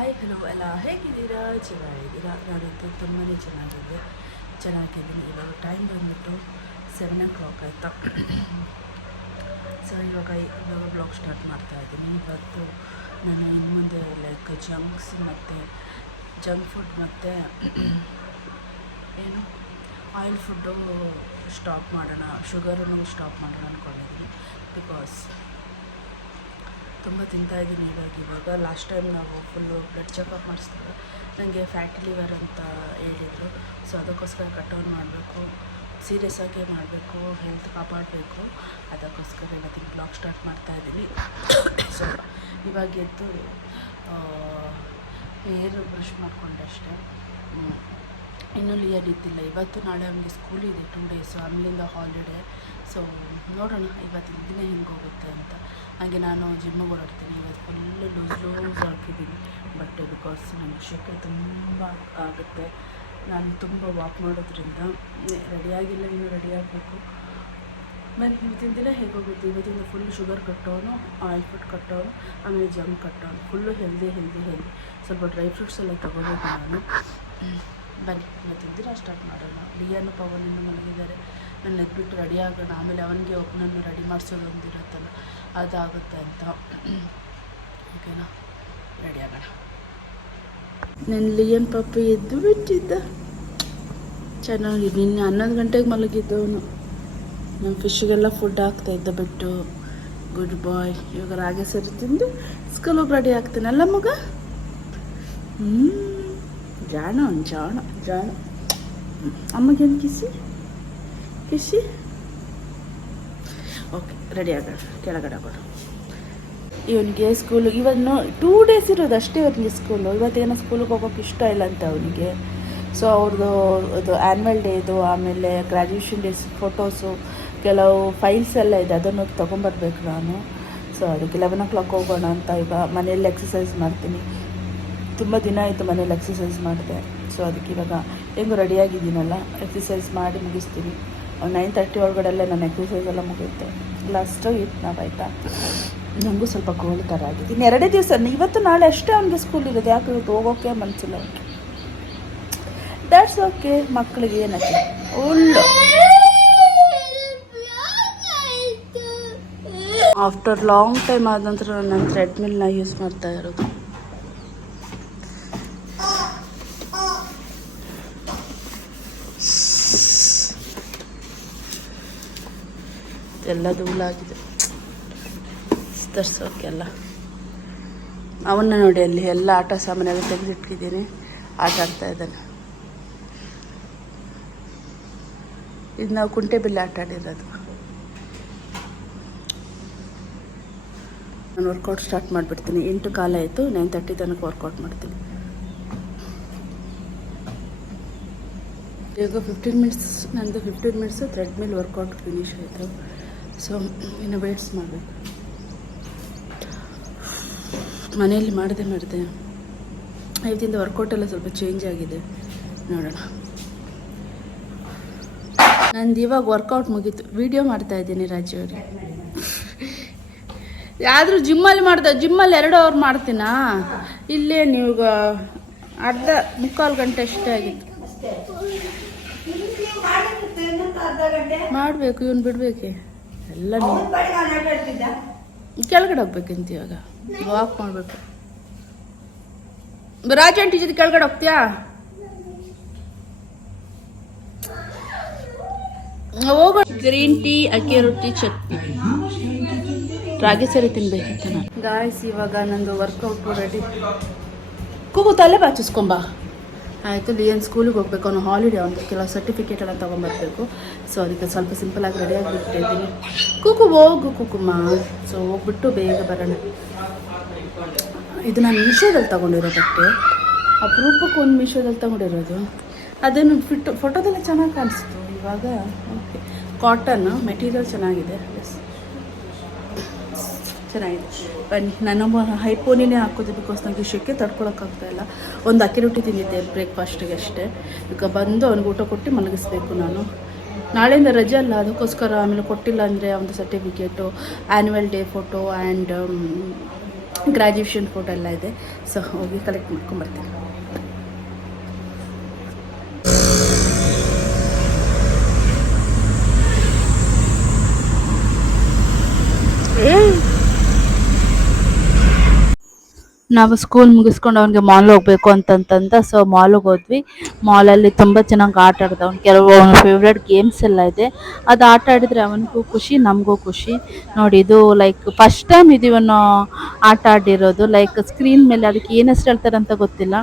Hi hello ಎಲ್ಲ ಹೇಗಿದ್ದೀರಾ? ಚೆನ್ನಾಗಿದ್ದೀರಾ? ನಾನಂತೂ ತುಂಬಾ ಚೆನ್ನಾಗಿದ್ದೀನಿ. ಇವಾಗ ಟೈಮ್ ಬಂದುಬಿಟ್ಟು 7 o'clock ಆಯಿತಾ. ಸೊ ಇವಾಗ ಬ್ಲಾಗ್ ಸ್ಟಾರ್ಟ್ ಮಾಡ್ತಾಯಿದ್ದೀನಿ. ಇವತ್ತು ನಾನು ಇನ್ನು ಮುಂದೆ ಲೈಕ್ ಜಂಕ್ ಫುಡ್ ಮತ್ತು ಏನು ಆಯಿಲ್ ಫುಡ್ಡು ಸ್ಟಾಪ್ ಮಾಡೋಣ, ಶುಗರನ್ನು ಸ್ಟಾಪ್ ಮಾಡೋಣ ಅಂದ್ಕೊಂಡಿದ್ದೀನಿ. ಬಿಕಾಸ್ ತುಂಬ ತಿಂತಾಯಿದ್ದೀನಿ ಇವಾಗ. ಲಾಸ್ಟ್ ಟೈಮ್ ನಾವು ಫುಲ್ಲು ಬ್ಲಡ್ ಚೆಕಪ್ ಮಾಡಿಸಿದಾಗ ನನಗೆ ಫ್ಯಾಟಿ ಲಿವರ್ ಅಂತ ಹೇಳಿದರು. ಸೊ ಅದಕ್ಕೋಸ್ಕರ ಕಟ್ ಡೌನ್ ಮಾಡಬೇಕು, ಸೀರಿಯಸ್ ಆಗಿ ಮಾಡಬೇಕು, ಹೆಲ್ತ್ ಕಾಪಾಡಬೇಕು. ಅದಕ್ಕೋಸ್ಕರ ಇವತ್ತಿನ ಬ್ಲಾಗ್ ಸ್ಟಾರ್ಟ್ ಮಾಡ್ತಾಯಿದ್ದೀನಿ. ಸೊ ಇವಾಗ ಎದ್ದು ಹೇರ್ ಬ್ರಷ್ ಮಾಡಿಕೊಂಡಷ್ಟೇ. ಇನ್ನೂ ಲಿಯರ್ ಇದ್ದಿಲ್ಲ. ಇವತ್ತು ನಾಳೆ ಅವನಿಗೆ ಸ್ಕೂಲ್ ಇದೆ 2 days, ಆಮೇಲಿಂದ ಹಾಲಿಡೇ. ಸೊ ನೋಡೋಣ ಇವತ್ತಿನ ದಿನ ಹೆಂಗೆ ಹೋಗುತ್ತೆ ಅಂತ. ಹಾಗೆ ನಾನು ಜಿಮ್ಮಿಗೆ ಓಡಾಡ್ತೀನಿ. ಇವತ್ತು ಫುಲ್ಲು ಲೂಸ್ ಹಾಕಿದ್ದೀನಿ ಬಟ್ಟೆ. ಬಿಕಾಸ್ ನನಗೆ ಶೆಕೆ ತುಂಬ ಆಗುತ್ತೆ. ನಾನು ತುಂಬ ವಾಕ್ ಮಾಡೋದ್ರಿಂದ ರೆಡಿಯಾಗಿಲ್ಲ, ಇನ್ನೂ ರೆಡಿ ಆಗಬೇಕು. ನಾನು ಇವತ್ತಿನ ದಿನ ಹೇಗೆ ಹೋಗುತ್ತೆ, ಇವತ್ತಿಂದ ಫುಲ್ ಶುಗರ್ ಕಟ್ಟೋನು, ಆಯಿಲ್ ಫುಡ್ ಕಟ್ಟೋನು, ಆಮೇಲೆ ಜಂಕ್ ಕಟ್ಟೋನು, ಫುಲ್ಲು ಹೆಲ್ದಿ. ಸ್ವಲ್ಪ ಡ್ರೈ ಫ್ರೂಟ್ಸ್ ಎಲ್ಲ ತೊಗೋಬೇಕು ನಾನು. ಬನ್ನಿ ಇವತ್ತಿನ ದಿನ ಸ್ಟಾರ್ಟ್ ಮಾಡೋಣ. ಲಿಯಾನು ಪವನನ್ನು ಮಲಗಿದ್ದಾರೆ. ನಾನು ಎದ್ಬಿಟ್ಟು ರೆಡಿ ಆಗೋಣ. ಆಮೇಲೆ ಅವನಿಗೆ ಒಬ್ಬನನ್ನು ರೆಡಿ ಮಾಡಿಸೋದೊಂದು ಇರುತ್ತಲ್ಲ, ಅದಾಗುತ್ತೆ ಅಂತ. ಓಕೆನಾ, ರೆಡಿ ಆಗೋಣ. ನನ್ನ ಲಿಯನ್ ಪಾಪಿ ಎದ್ದು ಬಿಟ್ಟಿದ್ದ. ಚೆನ್ನಾಗಿದೆ. ನಿನ್ನೆ 11 ಗಂಟೆಗೆ ಮಲಗಿದ್ದವನು. ನಮ್ಮ ಫಿಶ್ಗೆಲ್ಲ ಫುಡ್ ಹಾಕ್ತಾಯಿದ್ದ ಬಿಟ್ಟು. ಗುಡ್ ಬಾಯ್. ಇವಾಗ ರಾಗಿ ಸರಿ ತಿಂದು ಸ್ಕೂಲಿಗೆ ರೆಡಿ ಆಗ್ತಾನಲ್ಲ ಮಗ. ಜಾಣ ಅಮ್ಮಗೇನು ಕಿಸಿ. ಓಕೆ, ರೆಡಿ ಆಗೋಣ. ಕೆಳಗಡೆ ಆಗೋಣ. ಇವನಿಗೆ ಸ್ಕೂಲು ಇವತ್ತು 2 days ಇರೋದು ಅಷ್ಟೇ. ಇವತ್ತಿಗೆ ಸ್ಕೂಲು. ಇವತ್ತೇನೋ ಸ್ಕೂಲಿಗೆ ಹೋಗೋಕೆ ಇಷ್ಟ ಇಲ್ಲ ಅಂತ ಅವನಿಗೆ. ಸೊ ಅವ್ರದ್ದು ಅದು ಆ್ಯನ್ಯುವಲ್ ಡೇದು, ಆಮೇಲೆ ಗ್ರ್ಯಾಜುಯೇಷನ್ ಡೇಸ್ ಫೋಟೋಸು, ಕೆಲವು ಫೈಲ್ಸ್ ಎಲ್ಲ ಇದೆ, ಅದನ್ನು ತೊಗೊಂಬರ್ಬೇಕು ನಾನು. ಸೊ ಅದಕ್ಕೆ 11 o'clock ಹೋಗೋಣ ಅಂತ. ಈಗ ಮನೆಯಲ್ಲಿ ಎಕ್ಸಸೈಸ್ ಮಾಡ್ತೀನಿ. ತುಂಬ ದಿನ ಆಯಿತು ಮನೇಲಿ ಎಕ್ಸಸೈಸ್ ಮಾಡಿದೆ. ಸೊ ಅದಕ್ಕೆ ಇವಾಗ ಹೆಂಗೂ ರೆಡಿಯಾಗಿದ್ದೀನಲ್ಲ, ಎಕ್ಸಸೈಸ್ ಮಾಡಿ ಮುಗಿಸ್ತೀನಿ. 9:30 ಒಳಗಡೆಲ್ಲ ನಾನು ಎಕ್ಸಸೈಸ್ ಎಲ್ಲ ಮುಗಿಯುತ್ತೆ. ಲಾಸ್ಟಾಗಿ ಇತ್ತು ನಾವು ಆಯಿತಾ. ನನಗೂ ಸ್ವಲ್ಪ ಕೋಲ್ಡ್ ಥರ ಆಗಿದೆ. ಇನ್ನು 2 ದಿವಸ, ಇವತ್ತು ನಾಳೆ ಅಷ್ಟೇ ಅವನಿಗೆ ಸ್ಕೂಲ್ ಇರೋದು. ಯಾಕೆ ಇವತ್ತು ಹೋಗೋಕ್ಕೆ ಮನಸ್ಸಿಲ್ಲ ಅವನಿಗೆ. That's okay. ಮಕ್ಕಳಿಗೆ ಏನಕ್ಕೆ ಒಳ್ಳೆ. ಆಫ್ಟರ್ ಲಾಂಗ್ ಟೈಮ್ ಆದ ನಂತರ ನಾನು ಥ್ರೆಡ್ಮಿಲ್ನ ಯೂಸ್ ಮಾಡ್ತಾ ಇರೋದು. ಎಲ್ಲ ಧೂಳಾಗಿದೆ ತರ್ಸೋಕ್ಕೆಲ್ಲ. ಅವನ್ನ ನೋಡಿ, ಅಲ್ಲಿ ಎಲ್ಲ ಆಟ ಸಾಮಾನ್ಯಾಗ ತೆಗೆದಿಟ್ಟಿದ್ದೀನಿ. ಆಟ ಆಡ್ತಾ ಇದ್ದಾನೆ. ಇದು ನಾವು ಕುಂಟೆಬಿಲ್ಲೆ ಆಟ ಆಡಿರೋದು. ನಾನು ವರ್ಕೌಟ್ ಸ್ಟಾರ್ಟ್ ಮಾಡಿಬಿಡ್ತೀನಿ. 8 ಆಯಿತು. 9:30 ತನಕ ವರ್ಕೌಟ್ ಮಾಡ್ತೀನಿ. ಈಗ 15 minutes, ನಂದು 15 minutes ಥ್ರೆಡ್ಮಿಲ್ ವರ್ಕೌಟ್ ಫಿನಿಶ್ ಆಯಿತು. ಸೊ ಇನ್ನು ವೇಟ್ಸ್ ಮಾಡಬೇಕು. ಮನೆಯಲ್ಲಿ ಮಾಡಿದೆ ಇವತ್ತಿಂದ ವರ್ಕೌಟ್ ಎಲ್ಲ ಸ್ವಲ್ಪ ಚೇಂಜ್ ಆಗಿದೆ. ನೋಡೋಣ. ನಂದು ಇವಾಗ ವರ್ಕೌಟ್ ಮುಗೀತು. ವಿಡಿಯೋ ಮಾಡ್ತಾಯಿದ್ದೀನಿ ರಾಜಿ ಅವ್ರಿಗೆ. ಆದರೂ ಜಿಮ್ಮಲ್ಲಿ 2 hour ಮಾಡ್ತೀನಾ? ಇಲ್ಲೇ ನೀವು ಮುಕ್ಕಾಲು ಗಂಟೆ ಅಷ್ಟೇ ಆಗಿತ್ತು. ಮಾಡಬೇಕು, ಇವನು ಬಿಡಬೇಕೆ ಎಲ್ಲ. ಕೆಳಗಡೆ ಹೋಗ್ಬೇಕಂತ ಇವಾಗ ವಾಕ್ ಮಾಡಬೇಕು. ರಾಜ ಆಂಟಿ ಜೊತೆ ಕೆಳಗಡೆ ಹೋಗ್ತೀಯಾ? ಹೋಗೋ. ಗ್ರೀನ್ ಟೀ, ಅಕ್ಕಿ ರೊಟ್ಟಿ, ಚಟ್ನಿ, ರಾಗಿ ಸರಿ ತಿನ್ಬೇಕಿತ್ತು ನಾನು. ಗಾಯ್ಸ್, ಇವಾಗ ನಂದು ವರ್ಕೌಟ್ ರೆಡಿ. ಕೂಗು ತಲೆ ಬಾಚಿಸ್ಕೊಂಬ. ಆಯಿತು. ಲಿಯನ್ ಸ್ಕೂಲಿಗೆ ಹೋಗ್ಬೇಕು. ಅವನು ಹಾಲಿಡೇ, ಅವನು ಕೆಲವು ಸರ್ಟಿಫಿಕೇಟ್ ಎಲ್ಲ ತೊಗೊಂಬರ್ಬೇಕು. ಸೊ ಅದಕ್ಕೆ ಸ್ವಲ್ಪ ಸಿಂಪಲಾಗಿ ರೆಡಿಯಾಗಿಬಿಟ್ಟಿದ್ದೀನಿ. ಹೋಗು ಕುಕುಮ. ಸೊ ಹೋಗ್ಬಿಟ್ಟು ಬೇಗ ಬರೋಣ. ಇದು ನಾನು ಮೀಶೋದಲ್ಲಿ ತೊಗೊಂಡಿರೋ ಬಟ್ಟೆ. ಅಪರೂಪಕ್ಕೆ ಒಂದು ಮೀಶೋದಲ್ಲಿ ತೊಗೊಂಡಿರೋದು. ಅದೇನು ಫೋಟೋದೆಲ್ಲ ಚೆನ್ನಾಗಿ ಕಾಣಿಸ್ತು. ಇವಾಗ ಓಕೆ. ಕಾಟನ್ ಮೆಟೀರಿಯಲ್ ಚೆನ್ನಾಗಿದೆ. ಚೆನ್ನಾಗಿದೆ. ಬನ್ನಿ. ನಾನು ಹೈಪೋನಿನೇ ಹಾಕೋದು. ಬಿಕಾಸ್ ನನಗೆ ಶೆಕೆ ತಡ್ಕೊಳಕ್ಕಾಗ್ತಾಯಿಲ್ಲ. ಒಂದು ಅಕ್ಕಿ ರೊಟ್ಟಿ ತಿಂದಿದ್ದೆ ಬ್ರೇಕ್ಫಾಸ್ಟಿಗೆ ಅಷ್ಟೇ. ಈಗ ಬಂದು ಅವ್ನಿಗೆ ಊಟ ಕೊಟ್ಟು ಮಲಗಿಸ್ಬೇಕು ನಾನು. ನಾಳೆಯಿಂದ ರಜೆ ಅಲ್ಲ, ಅದಕ್ಕೋಸ್ಕರ. ಆಮೇಲೆ ಕೊಟ್ಟಿಲ್ಲ ಅಂದರೆ ಒಂದು certificate, annual day photo and graduation photo ಎಲ್ಲ ಇದೆ. ಸೊ ಹೋಗಿ ಕಲೆಕ್ಟ್ ಮಾಡ್ಕೊಂಬರ್ತೀನಿ. ನಾವು ಸ್ಕೂಲ್ ಮುಗಿಸ್ಕೊಂಡು ಅವ್ನಿಗೆ ಮಾಲ್ ಹೋಗ್ಬೇಕು ಅಂತಂತಂದ ಸೊ ಮಾಲಿಗೆ ಹೋದ್ವಿ. ಮಾಲಲ್ಲಿ ತುಂಬ ಚೆನ್ನಾಗಿ ಆಟ ಆಡ್ದ. ಅವ್ನು ಕೆಲವು ಅವನ ಫೇವ್ರೆಟ್ ಗೇಮ್ಸ್ ಎಲ್ಲ ಇದೆ. ಅದು ಆಟ ಆಡಿದರೆ ಅವನಿಗೂ ಖುಷಿ, ನಮಗೂ ಖುಷಿ. ನೋಡಿ ಇದು ಲೈಕ್ ಫಸ್ಟ್ ಟೈಮ್ ಇದು ಇವನು ಆಟ ಆಡಿರೋದು. ಲೈಕ್ ಸ್ಕ್ರೀನ್ ಮೇಲೆ ಅದಕ್ಕೆ ಏನು ಹೆಸರು ಹೇಳ್ತಾರೆ ಅಂತ ಗೊತ್ತಿಲ್ಲ.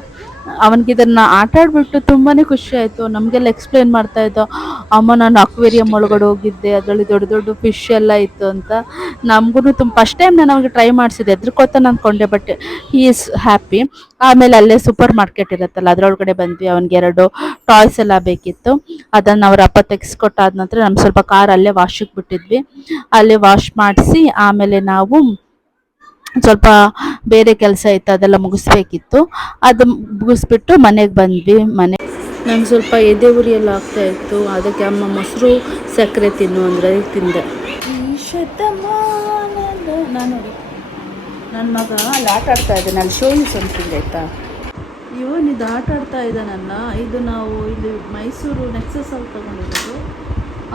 ಅವನಿಗೆ ಇದನ್ನು ಆಟ ಆಡಿಬಿಟ್ಟು ತುಂಬಾ ಖುಷಿ ಆಯಿತು. ನಮಗೆಲ್ಲ ಎಕ್ಸ್ಪ್ಲೇನ್ ಮಾಡ್ತಾ ಇದ್ದೋ, ಅಮ್ಮ ನಾನು ಅಕ್ವೇರಿಯಂ ಒಳಗಡೆ ಹೋಗಿದ್ದೆ, ಅದರಲ್ಲಿ ದೊಡ್ಡ ದೊಡ್ಡ ಫಿಶ್ ಎಲ್ಲ ಇತ್ತು ಅಂತ. ನಮಗೂ ಫಸ್ಟ್ ಟೈಮ್ ನಾನು ಅವ್ರಿಗೆ ಟ್ರೈ ಮಾಡಿಸಿದೆ, ಎದ್ರುಕೋತಾನೆ ಅಂದ್ಕೊಂಡೆ, ಬಟ್ ಹೀ ಈಸ್ ಹ್ಯಾಪಿ. ಆಮೇಲೆ ಅಲ್ಲೇ ಸೂಪರ್ ಮಾರ್ಕೆಟ್ ಇರುತ್ತಲ್ಲ ಅದರೊಳಗಡೆ ಬಂದ್ವಿ. ಅವ್ನಿಗೆ 2 ಟಾಯ್ಸ್ ಎಲ್ಲ ಬೇಕಿತ್ತು. ಅದನ್ನು ಅವ್ರ ಅಪ್ಪ ತೆಗೆಸ್ಕೊಟ್ಟಾದ ನಂತರ ನಮ್ಮ ಸ್ವಲ್ಪ ಕಾರ್ ಅಲ್ಲೇ ವಾಶಿಗೆ ಬಿಟ್ಟಿದ್ವಿ. ಅಲ್ಲೇ ವಾಶ್ ಮಾಡಿಸಿ ಆಮೇಲೆ ನಾವು ಸ್ವಲ್ಪ ಬೇರೆ ಕೆಲಸ ಇತ್ತು, ಅದೆಲ್ಲ ಮುಗಿಸ್ಬೇಕಿತ್ತು. ಅದು ಮುಗಿಸ್ಬಿಟ್ಟು ಮನೆಗೆ ಬಂದ್ವಿ. ನಂಗೆ ಸ್ವಲ್ಪ ಎದೆ ಉರಿ ಎಲ್ಲ ಆಗ್ತಾಯಿತ್ತು. ಅದಕ್ಕೆ ಅಮ್ಮ ಮೊಸರು ಸಕ್ಕರೆ ತಿನ್ನು ಅಂದರೆ ತಿಂದೆ. ಈ ಶತಮಾನದ ನಾನು ನನ್ನ ಮಗ ಅಲ್ಲಿ ಆಟ ಆಡ್ತಾ ಇದ್ದಾನೆ, ಅಲ್ಲಿ ಶೋ something ಆಯಿತಾ. ಇವನಿದು ಆಟ ಆಡ್ತಾ ಇದ್ದಾನಲ್ಲ, ಇದು ನಾವು ಇಲ್ಲಿ ಮೈಸೂರು ನೆಕ್ಸಸ್ ಅಲ್ಲಿ ತೊಗೊಂಡಿರೋದು.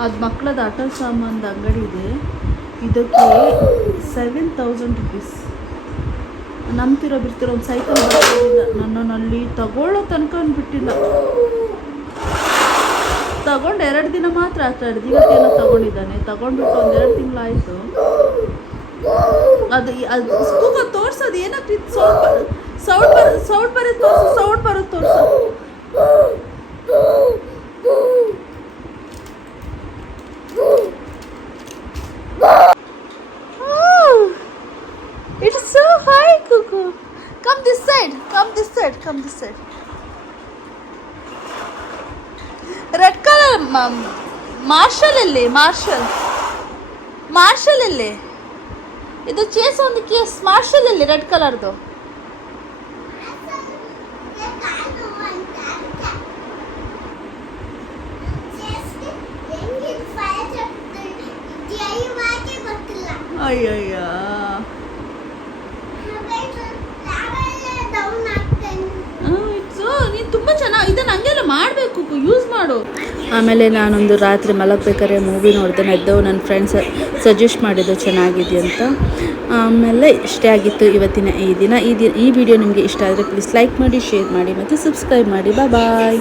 ಅದು ಮಕ್ಕಳದ್ದು ಆಟ ಸಾಮಾನ್ದು ಅಂಗಡಿ ಇದೆ. ಇದಕ್ಕೆ 7,000 rupees. ನಂಬ್ತಿರೋ ಬಿಡ್ತಿರೋ ಒಂದು ಸೈಕಲ್ ಬರ್ತಿಲ್ಲ. ನನ್ನಲ್ಲಿ ತಗೊಳ್ಳೋ ತನಕ ಬಿಟ್ಟಿಲ್ಲ. ತಗೊಂಡು 2 ದಿನ ಮಾತ್ರ ಆಟ ಆಡಿದ್ದು. ಇವತ್ತೇನೋ ತಗೊಂಡಿದ್ದಾನೆ. ತಗೊಂಡ್ಬಿಟ್ಟು 1-2 ತಿಂಗಳಾಯಿತು. ಅದು ತೋರ್ಸೋದು ಏನಾಗ್ತಿತ್ತು, ಸೌಂಡ್ ಬರುತ್ತೆ ತೋರ್ಸು. It's so high, Cuckoo. Come this side. Red color, Marshall ಇಲ್ಲಿ. ಮಾರ್ಷಲ್ ಇಲ್ಲಿ. ಇದು ಚೇಸ್ ಒಂದು ಕೇಸ್. ಮಾರ್ಷಲ್ ಇಲ್ಲಿ ರೆಡ್ ಕಲರ್ದು. ಅಯ್ಯಯ್ಯ, ನೀನು ತುಂಬ ಚೆನ್ನಾಗಿ ಇದನ್ನು ಹಂಗೆಲ್ಲ ಮಾಡಬೇಕು, ಯೂಸ್ ಮಾಡು. ಆಮೇಲೆ ನಾನೊಂದು ರಾತ್ರಿ ಮಲಗಬೇಕಾದ್ರೆ ಮೂವಿ ನೋಡಿದೆ. ಎದ್ದು ನನ್ನ ಫ್ರೆಂಡ್ಸ್ ಸಜೆಸ್ಟ್ ಮಾಡಿದ್ದು ಚೆನ್ನಾಗಿದೆ ಅಂತ. ಆಮೇಲೆ ಇಷ್ಟೇ ಆಗಿತ್ತು ಇವತ್ತಿನ ಈ ವಿಡಿಯೋ ನಿಮಗೆ ಇಷ್ಟ ಆದರೆ ಪ್ಲೀಸ್ ಲೈಕ್ ಮಾಡಿ, ಶೇರ್ ಮಾಡಿ ಮತ್ತು ಸಬ್ಸ್ಕ್ರೈಬ್ ಮಾಡಿ. ಬಾಯ್.